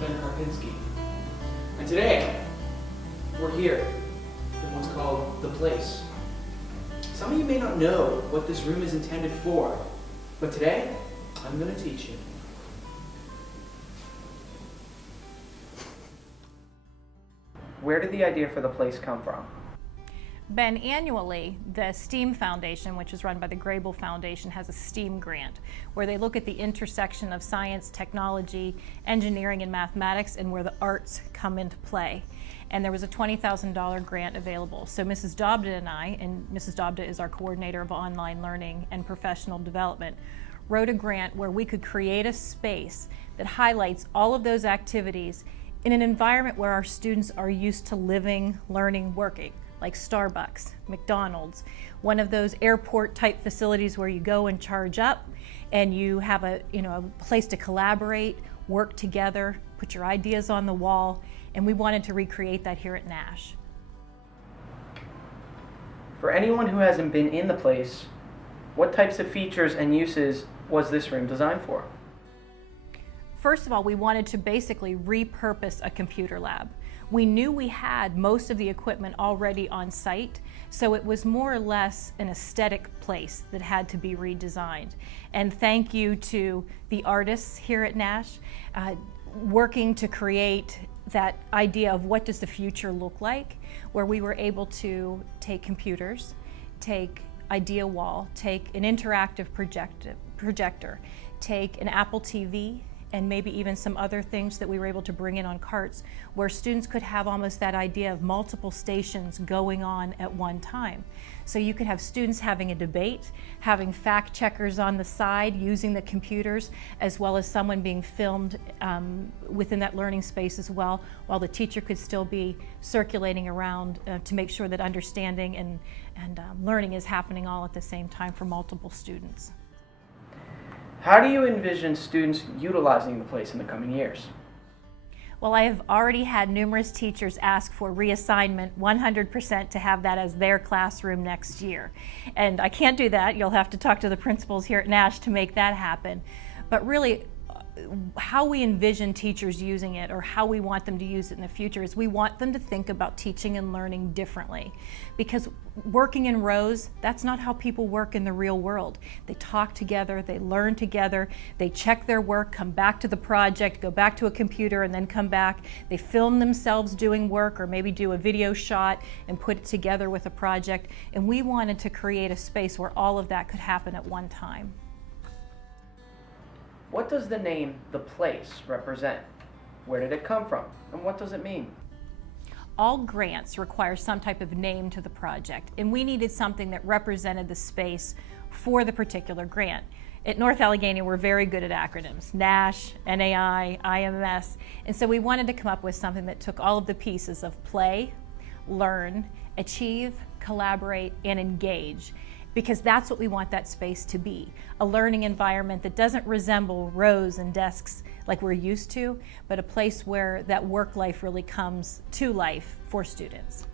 Ben Karpinski. And today, we're here in what's called The Place. Some of you may not know what this room is intended for, but today, I'm going to teach you. Where did the idea for The Place come from? Ben, annually, the STEAM Foundation, which is run by the Grable Foundation, has a STEAM grant where they look at the intersection of science, technology, engineering, and mathematics, and where the arts come into play. And there was a $20,000 grant available. So Mrs. Dobda and I, and Mrs. Dobda is our coordinator of online learning and professional development, wrote a grant where we could create a space that highlights all of those activities in an environment where our students are used to living, learning, working, like Starbucks, McDonald's, one of those airport type facilities where you go and charge up and you have a place to collaborate, work together, put your ideas on the wall, and we wanted to recreate that here at Nash. For anyone who hasn't been in The Place, what types of features and uses was this room designed for? First of all, we wanted to basically repurpose a computer lab. We knew we had most of the equipment already on site, so it was more or less an aesthetic place that had to be redesigned. And thank you to the artists here at Nash, working to create that idea of what does the future look like, where we were able to take computers, take Idea Wall, take an interactive projector, take an Apple TV, and maybe even some other things that we were able to bring in on carts, where students could have almost that idea of multiple stations going on at one time. So you could have students having a debate, having fact checkers on the side using the computers, as well as someone being filmed within that learning space as well, while the teacher could still be circulating around to make sure that understanding and learning is happening all at the same time for multiple students. How do you envision students utilizing The Place in the coming years? Well, I have already had numerous teachers ask for reassignment 100% to have that as their classroom next year. And I can't do that. You'll have to talk to the principals here at Nash to make that happen. But really, how we envision teachers using it, or how we want them to use it in the future, is we want them to think about teaching and learning differently. Because working in rows, that's not how people work in the real world. They talk together, they learn together, they check their work, come back to the project, go back to a computer, and then come back. They film themselves doing work, or maybe do a video shot and put it together with a project. And we wanted to create a space where all of that could happen at one time. What does the name The Place represent? Where did it come from? And what does it mean? All grants require some type of name to the project, and we needed something that represented the space for the particular grant. At North Allegheny, we're very good at acronyms: NASH, NAI, IMS, and so we wanted to come up with something that took all of the pieces of play, learn, achieve, collaborate, and engage. Because that's what we want that space to be, a learning environment that doesn't resemble rows and desks like we're used to, but a place where that work life really comes to life for students.